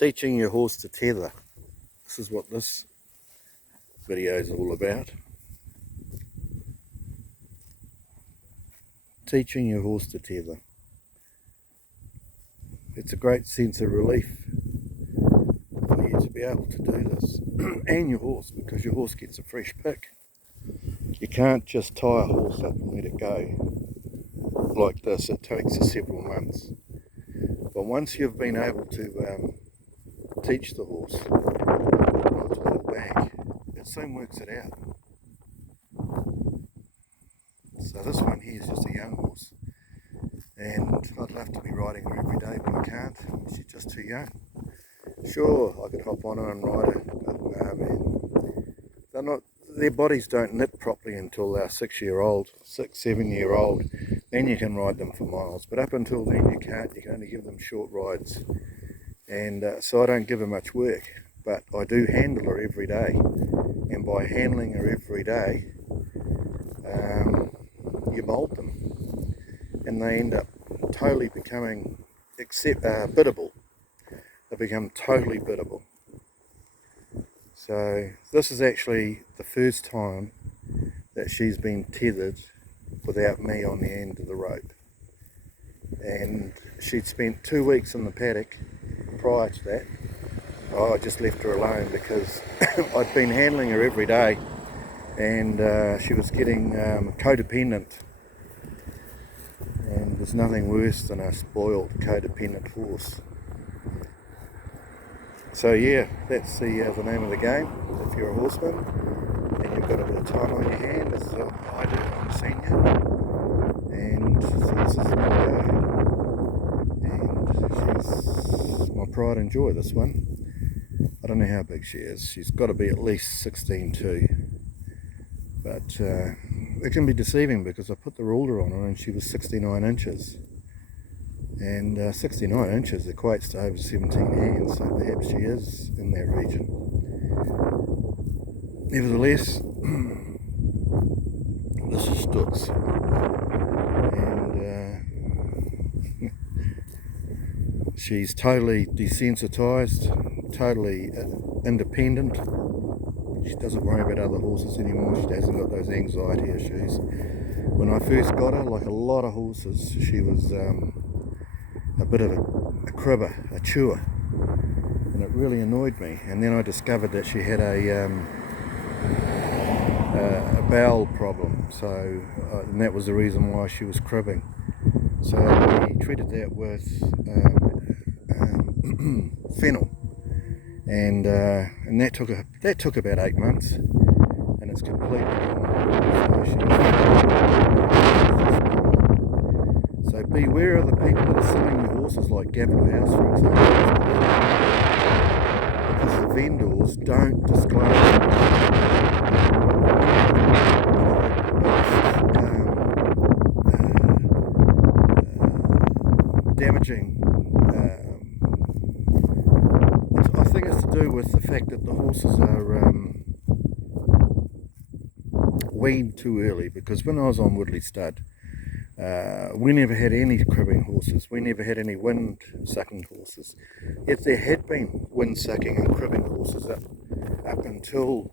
Teaching your horse to tether. This is what this video is all about. Teaching your horse to tether. It's a great sense of relief for you to be able to do this and your horse, because your horse gets a fresh pick. You can't just tie a horse up and let it go like this. It takes several months. But once you've been able to teach the horse not to pull back, it soon works it out. So this one here is just a young horse, and I'd love to be riding her every day, but I can't. She's just too young. Sure, I could hop on her and ride her, but nah, man. They're not, their bodies don't knit properly until they're 7 year old. Then you can ride them for miles, but up until then you can't. You can only give them short rides, and so I don't give her much work, but I do handle her every day, and by handling her every day, you mould them, and they end up totally becoming biddable. They become totally biddable. So this is actually the first time that she's been tethered without me on the end of the rope, and she'd spent 2 weeks in the paddock prior to that. I just left her alone because I'd been handling her every day, and she was getting codependent, and there's nothing worse than a spoiled codependent horse. So yeah, that's the name of the game. If you're a horseman and you've got a bit of time on your hand, as I do, I'm a senior, and so this is and she's my pride and joy, this one. I don't know how big she is. She's got to be at least 16'2", but it can be deceiving because I put the ruler on her and she was 69 inches. And 69 inches equates to over 17 hands, so perhaps she is in that region. Nevertheless, this is Stutz, and she's totally desensitized, totally independent. She doesn't worry about other horses anymore. She hasn't got those anxiety issues. When I first got her, like a lot of horses, she was a bit of a cribber, a chewer, and it really annoyed me. And then I discovered that she had a bowel problem, so and that was the reason why she was cribbing. So we treated that with fennel, and that took about 8 months, and it's completely gone. So beware of the people that are selling your horses like Gavel House, for example, because the vendors don't disclose damaging. I think it's to do with the fact that the horses are weaned too early, because when I was on Woodley Stud, we never had any cribbing horses. We never had any wind-sucking horses. Yet there had been wind-sucking and cribbing horses up until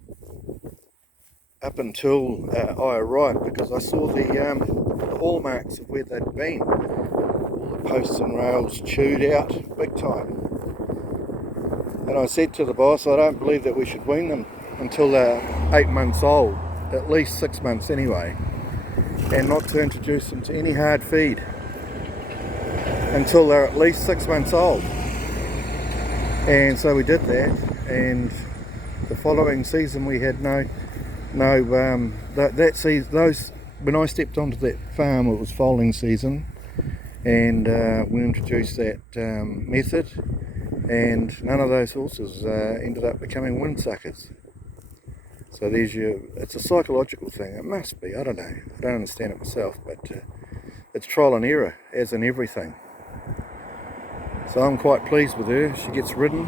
I arrived, because I saw the hallmarks of where they'd been. All the posts and rails chewed out big time. And I said to the boss, I don't believe that we should wean them until they're 8 months old, at least 6 months anyway, and not to introduce them to any hard feed until they're at least 6 months old. And so we did that, and the following season we had that season, when I stepped onto that farm, it was foaling season, and we introduced that method, and none of those horses ended up becoming windsuckers. So it's a psychological thing. It must be, I don't know. I don't understand it myself, but it's trial and error, as in everything. So I'm quite pleased with her. She gets ridden,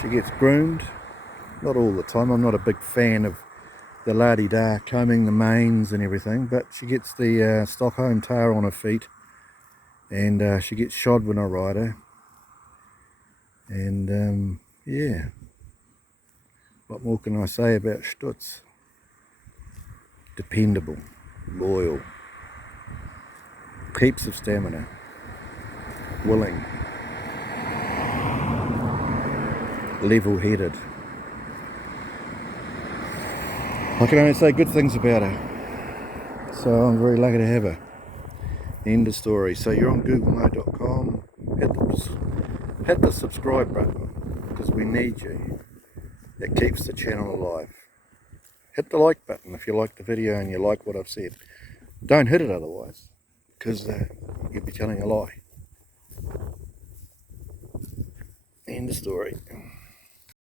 she gets groomed, not all the time. I'm not a big fan of the la-di-da, combing the manes and everything, but she gets the Stockholm tail on her feet, and she gets shod when I ride her. And yeah, what more can I say about Stutz? Dependable, loyal, heaps of stamina, willing, level-headed. I can only say good things about her, so I'm very lucky to have her. End of story. So you're on googlemo.com, hit the subscribe button, because we need you. It keeps the channel alive. Hit the like button if you like the video and you like what I've said. Don't hit it otherwise, because you'd be telling a lie. End of story.